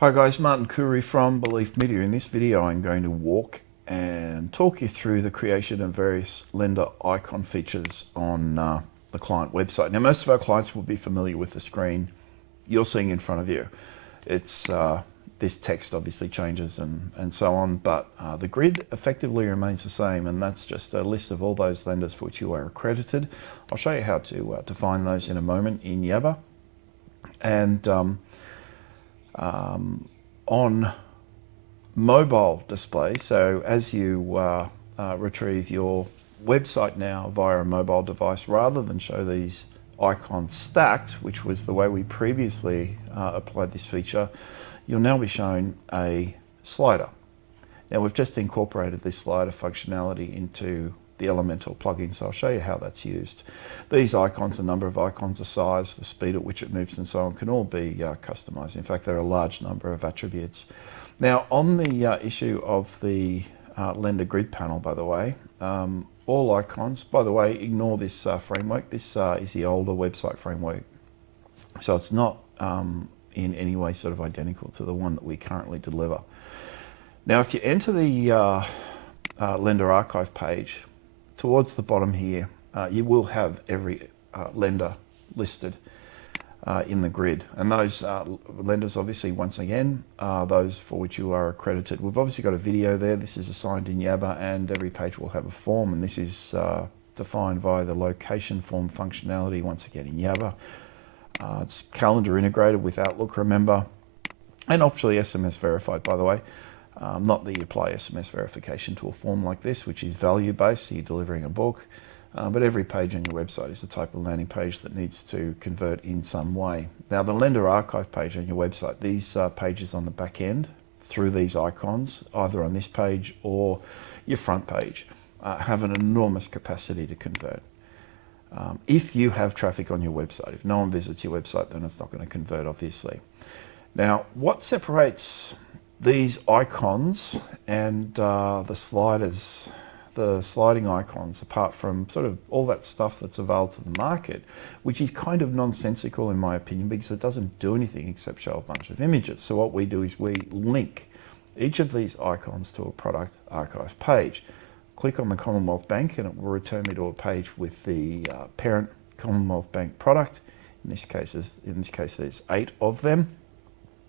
Hi guys, Martin Curry from Belief Media. In this video I'm going to walk and talk you through the creation of various lender icon features on the client website. Now most of our clients will be familiar with the screen you're seeing in front of you. It's this text obviously changes and so on, but the grid effectively remains the same, and that's just a list of all those lenders for which you are accredited. I'll show you how to find those in a moment in Yabba. And on mobile display, so as you retrieve your website now via a mobile device, rather than show these icons stacked, which was the way we previously applied this feature, you'll now be shown a slider. Now we've just incorporated this slider functionality into the Elementor plugin, so I'll show you how that's used. These icons, the number of icons, the size, the speed at which it moves and so on, can all be customized. In fact, there are a large number of attributes. Now on the issue of the lender grid panel, by the way, all icons, by the way, ignore this framework. This is the older website framework, so it's not in any way sort of identical to the one that we currently deliver. Now if you enter the lender archive page, towards the bottom here, you will have every lender listed in the grid. And those lenders, obviously, once again, are those for which you are accredited. We've obviously got a video there. This is assigned in Yabba, and every page will have a form, and this is defined via the location form functionality, once again, in Yabba. It's calendar integrated with Outlook, remember, and optionally SMS verified, by the way. Not that you apply SMS verification to a form like this, which is value-based, so you're delivering a book, but every page on your website is the type of landing page that needs to convert in some way. Now the lender archive page on your website, these pages on the back end through these icons, either on this page or your front page, have an enormous capacity to convert. If you have traffic on your website, if no one visits your website, then it's not going to convert, obviously. Now what separates these icons and the sliders, the sliding icons, apart from sort of all that stuff that's available to the market, which is kind of nonsensical in my opinion, because it doesn't do anything except show a bunch of images. So what we do is we link each of these icons to a product archive page. Click on the Commonwealth Bank and it will return me to a page with the parent Commonwealth Bank product. In this case there's 8 of them.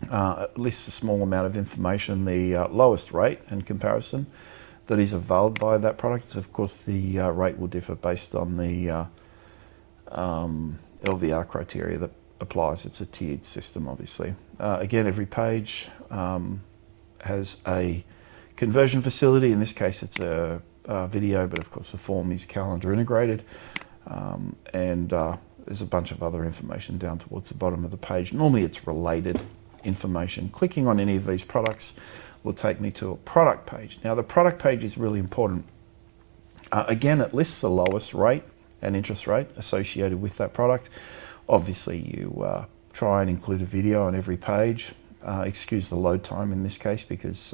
It lists a small amount of information, the lowest rate in comparison that is available via that product. Of course, the rate will differ based on the LVR criteria that applies. It's a tiered system, obviously. Again, every page has a conversion facility. In this case, it's a video, but of course the form is calendar integrated. And there's a bunch of other information down towards the bottom of the page. Normally it's related information. Clicking on any of these products will take me to a product page. Now the product page is really important. Again, it lists the lowest rate and interest rate associated with that product. Obviously you try and include a video on every page. Excuse the load time in this case, because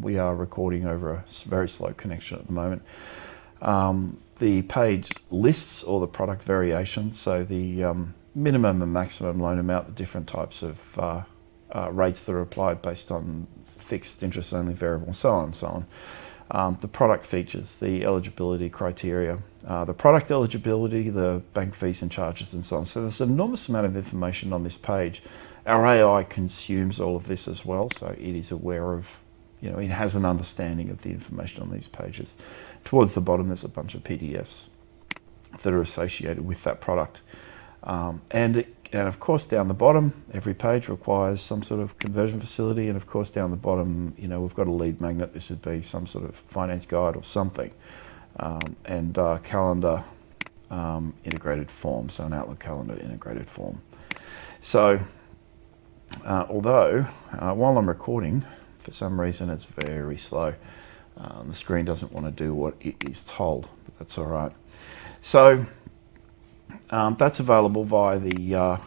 we are recording over a very slow connection at the moment. The page lists all the product variations, so the minimum and maximum loan amount, the different types of rates that are applied based on fixed, interest only, variable, and so on and so on. The product features, the eligibility criteria, the product eligibility, the bank fees and charges, and so on. So there's an enormous amount of information on this page. Our AI consumes all of this as well, so it is aware of, it has an understanding of the information on these pages. Towards the bottom there's a bunch of PDFs that are associated with that product. And of course down the bottom, every page requires some sort of conversion facility, and of course down the bottom, we've got a lead magnet. This would be some sort of finance guide or something, and calendar integrated form, so an Outlook calendar integrated form. So although while I'm recording, for some reason it's very slow. The screen doesn't want to do what it is told, but that's all right. So that's available via the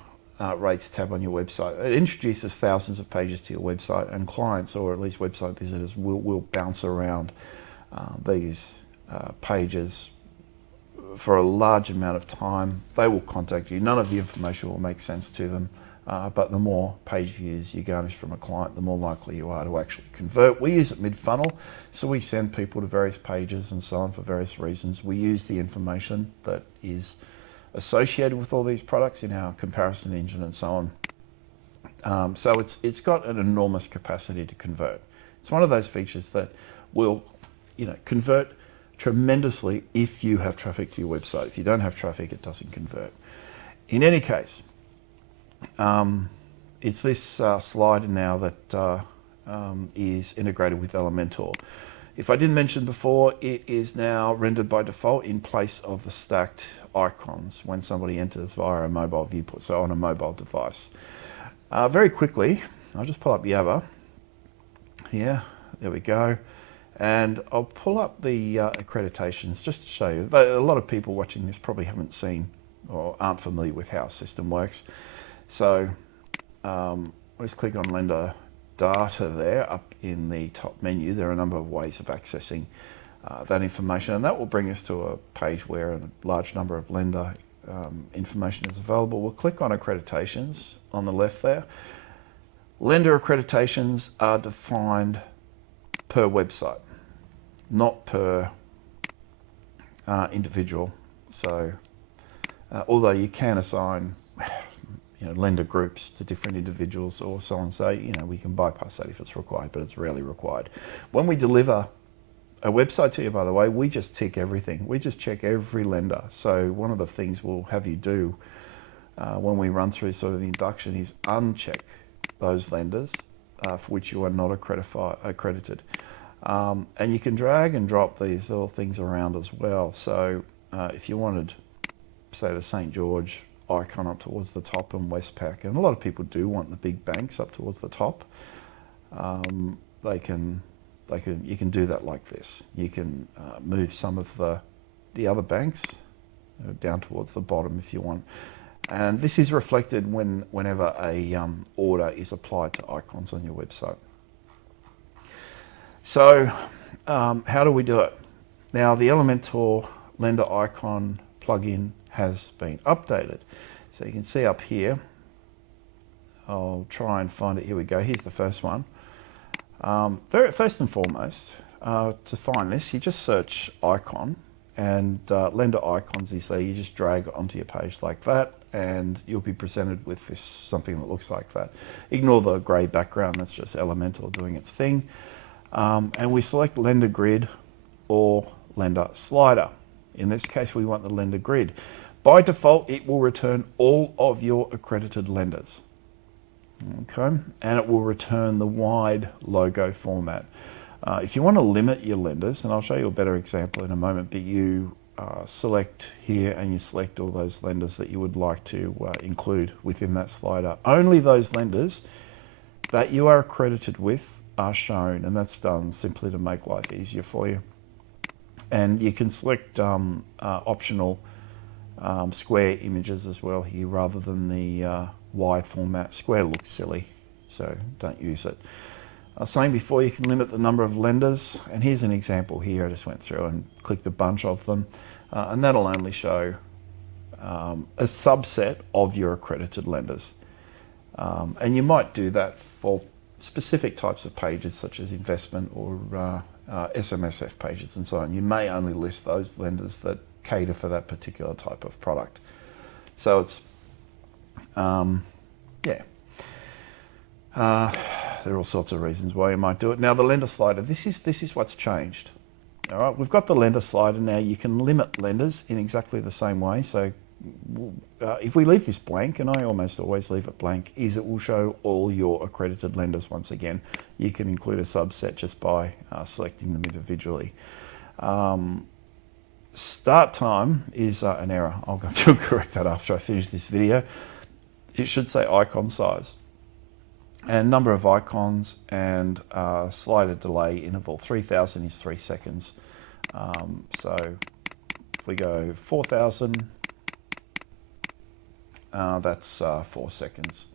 rates tab on your website. It introduces thousands of pages to your website, and clients, or at least website visitors, will bounce around these pages for a large amount of time. They will contact you. None of the information will make sense to them. but the more page views you garnish from a client, the more likely you are to actually convert. We use it mid-funnel, so we send people to various pages and so on for various reasons. We use the information that is associated with all these products in our comparison engine and so on. So it's got an enormous capacity to convert. It's one of those features that will, convert tremendously if you have traffic to your website. If you don't have traffic, it doesn't convert. In any case, it's this slider now that is integrated with Elementor. If I didn't mention before, it is now rendered by default in place of the stacked icons when somebody enters via a mobile viewport, so on a mobile device. Very quickly, I'll just pull up Yabba here. There we go. And I'll pull up the accreditations just to show you. A lot of people watching this probably haven't seen or aren't familiar with how a system works. So let's click on lender data there up in the top menu. There are a number of ways of accessing that information, and that will bring us to a page where a large number of lender information is available. We'll click on accreditations on the left there. Lender accreditations are defined per website, not per individual. So although you can assign lender groups to different individuals or so on, so we can bypass that if it's required, but it's rarely required. When we deliver a website to you, by the way, we just tick everything. We just check every lender. So one of the things we'll have you do when we run through sort of the induction is uncheck those lenders for which you are not accredited. And you can drag and drop these little things around as well. So if you wanted, say, the St. George icon up towards the top and Westpac, and a lot of people do want the big banks up towards the top, you can do that like this. You can move some of the other banks down towards the bottom if you want. And this is reflected whenever a order is applied to icons on your website. So how do we do it? Now the Elementor lender icon plugin has been updated. So you can see up here, I'll try and find it. Here we go. Here's the first one. First and foremost, to find this, you just search icon, and lender icons is there. You just drag it onto your page like that, and you'll be presented with something that looks like that. Ignore the grey background. That's just Elementor doing its thing. And we select lender grid or lender slider. In this case, we want the lender grid. By default, it will return all of your accredited lenders. Okay, and it will return the wide logo format. If you want to limit your lenders, and I'll show you a better example in a moment, but you select here and you select all those lenders that you would like to include within that slider. Only those lenders that you are accredited with are shown, and that's done simply to make life easier for you. And you can select optional square images as well here rather than the wide format. Square looks silly, so don't use it. I was saying before, you can limit the number of lenders, and here's an example here. I just went through and clicked a bunch of them, and that'll only show a subset of your accredited lenders. And you might do that for specific types of pages such as investment or SMSF pages and so on. You may only list those lenders that cater for that particular type of product. So it's there are all sorts of reasons why you might do it. Now the lender slider, this is what's changed. All right, we've got the lender slider now. You can limit lenders in exactly the same way. So if we leave this blank, and I almost always leave it blank, it will show all your accredited lenders once again. You can include a subset just by selecting them individually. Start time is an error. I'll go through and correct that after I finish this video. It should say icon size and number of icons and slider delay interval. 3000 is 3 seconds. So if we go 4000, that's 4 seconds.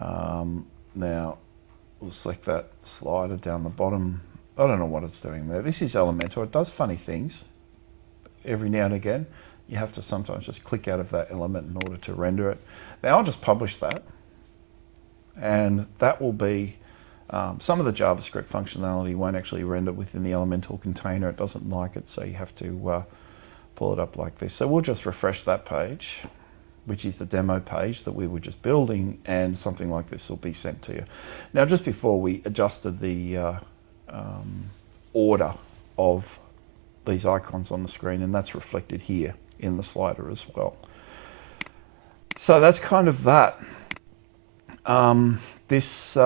Now we'll select that slider down the bottom. I don't know what it's doing there. This is Elementor. It does funny things every now and again. You have to sometimes just click out of that element in order to render it. Now I'll just publish that, and that will be some of the JavaScript functionality won't actually render within the Elementor container. It doesn't like it, so you have to pull it up like this. So we'll just refresh that page, which is the demo page that we were just building, and something like this will be sent to you. Now, just before we adjusted the order of these icons on the screen, and that's reflected here in the slider as well. So that's kind of that. This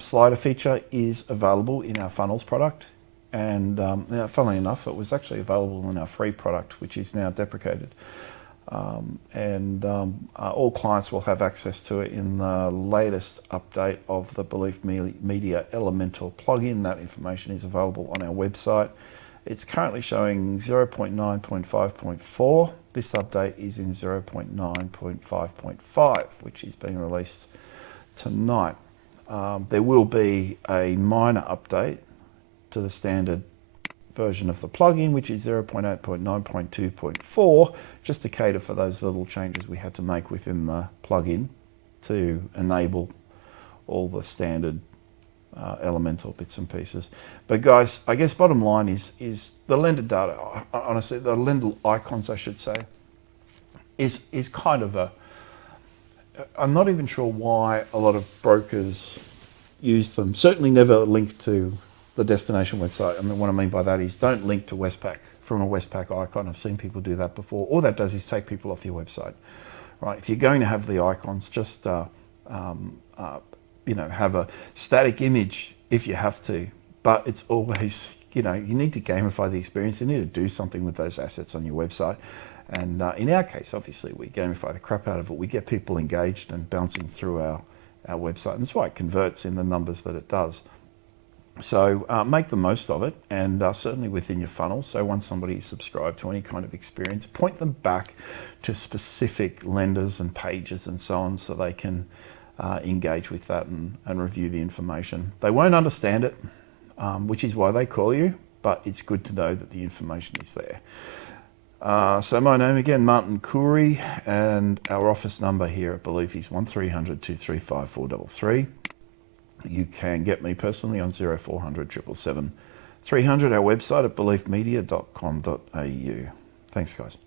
slider feature is available in our funnels product, and funnily enough, it was actually available in our free product, which is now deprecated. All clients will have access to it in the latest update of the Belief Media Elementor plugin. That information is available on our website. It's currently showing 0.9.5.4. This update is in 0.9.5.5, which is being released tonight. There will be a minor update to the standard version of the plugin, which is 0.8.9.2.4, just to cater for those little changes we had to make within the plugin to enable all the standard Elementor bits and pieces. But guys, I guess bottom line is the lender data, honestly, the lender icons, I should say, is kind of a, I'm not even sure why a lot of brokers use them. Certainly never link to the destination website. I mean, what I mean by that is don't link to Westpac from a Westpac icon. I've seen people do that before. All that does is take people off your website, right? If you're going to have the icons, just you know, have a static image if you have to, but it's always, you know, you need to gamify the experience. You need to do something with those assets on your website. And in our case, obviously, we gamify the crap out of it. We get people engaged and bouncing through our website. And that's why it converts in the numbers that it does. So make the most of it, and certainly within your funnel. So once somebody is subscribed to any kind of experience, point them back to specific lenders and pages and so on, so they can engage with that and review the information. They won't understand it, which is why they call you, but it's good to know that the information is there. So my name again, Martin Coorey, and our office number here at Belief is 1300 235 433. You can get me personally on 0400 777 300, our website at beliefmedia.com.au. Thanks, guys.